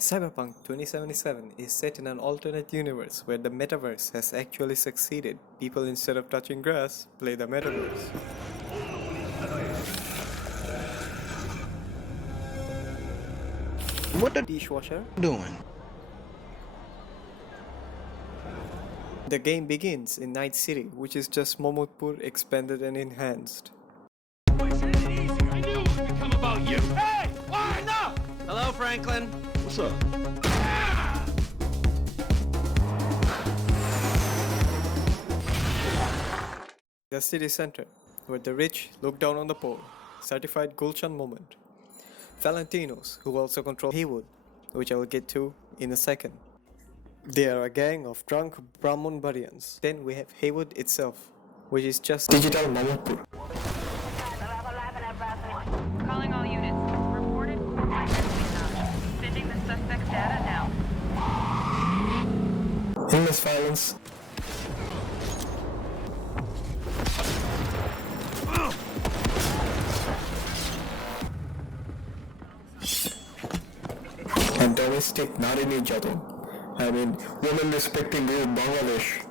Cyberpunk 2077 is set in an alternate universe where the metaverse has actually succeeded. People, instead of touching grass, play the metaverse. What are Dishwasher. you doing? The game begins in Night City, which is just Momotpur expanded and enhanced. I knew it would become about you. Hey! Why enough? Hello, Franklin. What's up? The city center, where the rich look down on the poor. Certified Gulshan moment. Valentinos, who also control Haywood, which I will get to in a second. They are a gang of drunk Brahmanbarians. Then we have Haywood itself, which is just digital Momotpur. Calling all units. Reported sending the suspect's data now. Endless violence. And domestic nari nirjatan. I mean, women respecting real Bangladesh.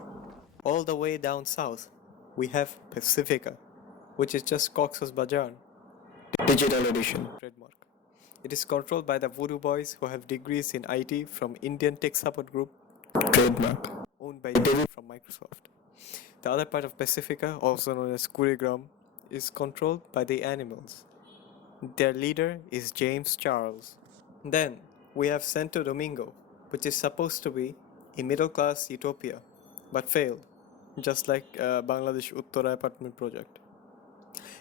All the way down south, we have Pacifica, which is just Cox's Bazar. Digital edition. Trademark. It is controlled by the Voodoo Boys who have degrees in IT from Indian Tech Support Group. Trademark. Owned by David from Microsoft. The other part of Pacifica, also known as Kurigram, is controlled by the animals. Their leader is James Charles. Then, we have Santo Domingo, which is supposed to be a middle-class utopia, but failed, just like Bangladesh Uttara apartment project.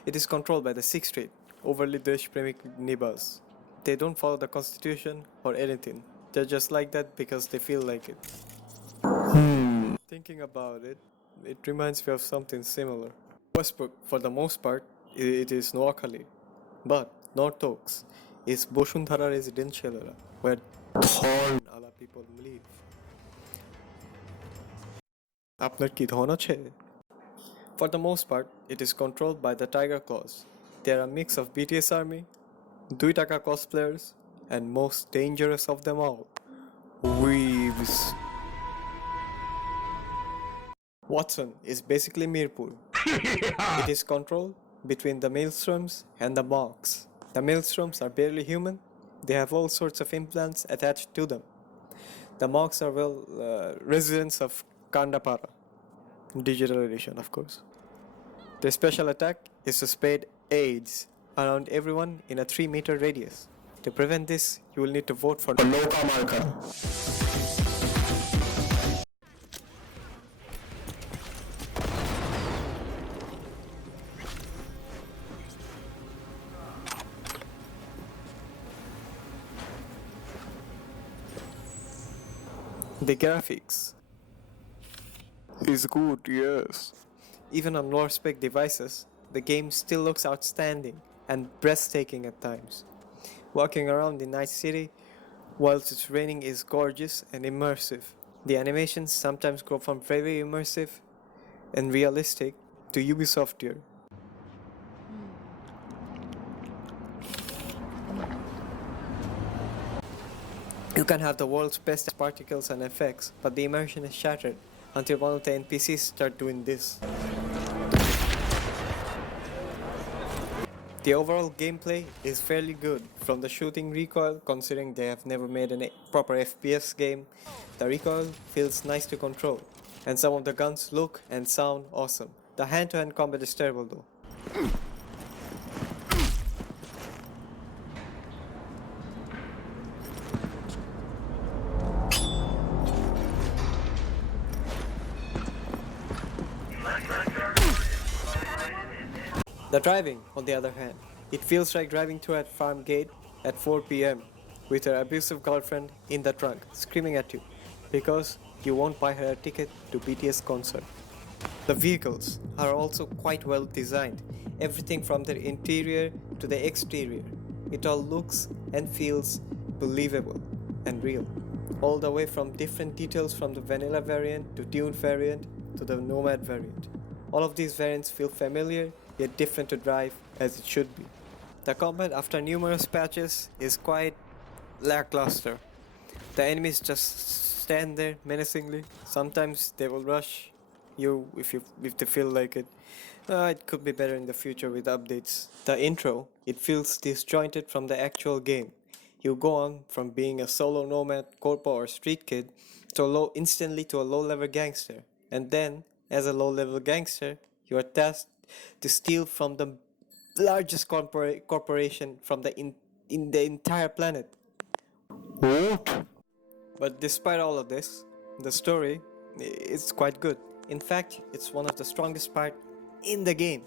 It is controlled by the Sixth Street, overly Deshpremik Nibas. They don't follow the constitution or anything. They're just like that because they feel like it. Thinking about it, it reminds me of something similar. Westbrook, for the most part, it is Noakhali. But North Oaks is Boshundhara residential area, where Thorn ala people live. আপনার কি ধন আছে? For the most part, it is controlled by the Tiger Claws. They are a mix of BTS Army, 2 Taka cosplayers, and most dangerous of them all, Weaves. Watson is basically Mirpur. It is controlled between the Maelstroms and the Mogs. The Maelstroms are barely human. They have all sorts of implants attached to them. The Mogs are residents of Kandapara. Digital edition, of course. Their special attack is to spread AIDS around everyone in a 3-meter radius. To prevent this, you will need to vote for Loka Marka. The graphics is good, yes. Even on lower spec devices, the game still looks outstanding and breathtaking at times. Walking around in Night City whilst it's raining is gorgeous and immersive. The animations sometimes go from very immersive and realistic to Ubisoft tier. You can have the world's best particles and effects, but the immersion is shattered until one of the NPCs start doing this. The overall gameplay is fairly good. From the shooting recoil, considering they have never made a proper FPS game, the recoil feels nice to control, and some of the guns look and sound awesome. The hand-to-hand combat is terrible though. The driving, on the other hand, it feels like driving through a farm gate at 4 p.m. with your abusive girlfriend in the trunk screaming at you because you won't buy her a ticket to BTS concert. The vehicles are also quite well designed, everything from their interior to the exterior. It all looks and feels believable and real, all the way from different details from the vanilla variant to tuned variant to the nomad variant. All of these variants feel familiar yet different to drive as it should be. The combat after numerous patches is quite lackluster. The enemies just stand there menacingly. Sometimes they will rush you if they feel like it. It could be better in the future with updates. The intro, it feels disjointed from the actual game. You go on from being a solo nomad, corpo or street kid instantly to a low-level gangster. And then, as a low-level gangster, you are tasked to steal from the largest corporation from in the entire planet. What? But despite all of this, the story is quite good. In fact, it's one of the strongest part in the game.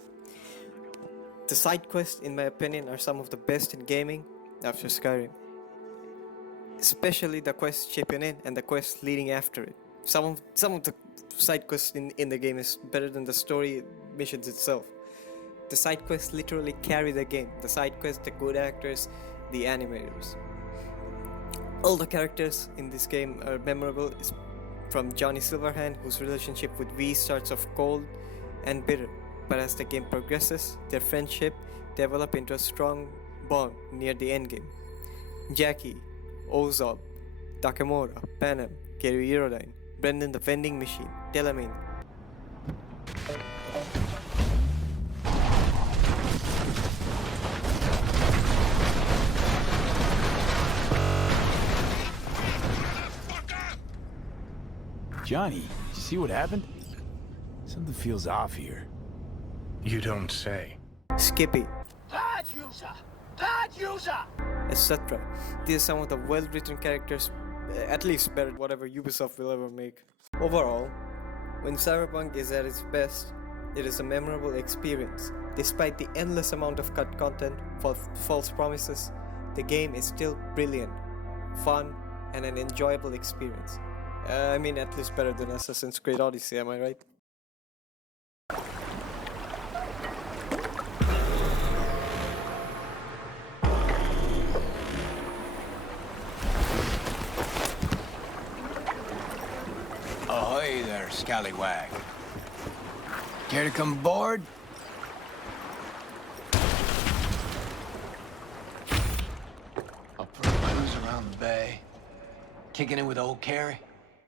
The side quests, in my opinion, are some of the best in gaming after Skyrim. Especially the quests chipping in and the quests leading after it. Some of the side quests in the game is better than the story missions itself. The side quests literally carry the game. The side quests, the good actors, the animators. All the characters in this game are memorable, from Johnny Silverhand, whose relationship with V starts off cold and bitter, but as the game progresses, their friendship develops into a strong bond near the endgame. Jackie, Ozob, Takemura, Panem, Gary Eurodyne, Brendan the Vending Machine, Delamine. Johnny, see what happened? Something feels off here. You don't say. Skippy, Bad user! Bad user! etc. These are some of the well-written characters, at least better than whatever Ubisoft will ever make. Overall, when Cyberpunk is at its best, it is a memorable experience. Despite the endless amount of cut content, false promises, the game is still brilliant, fun, and an enjoyable experience. I mean, at least better than Assassin's Creed Odyssey, am I right? Ahoy there, scallywag. Care to come aboard? Up for a cruise around the bay. Kicking in with old Carrie?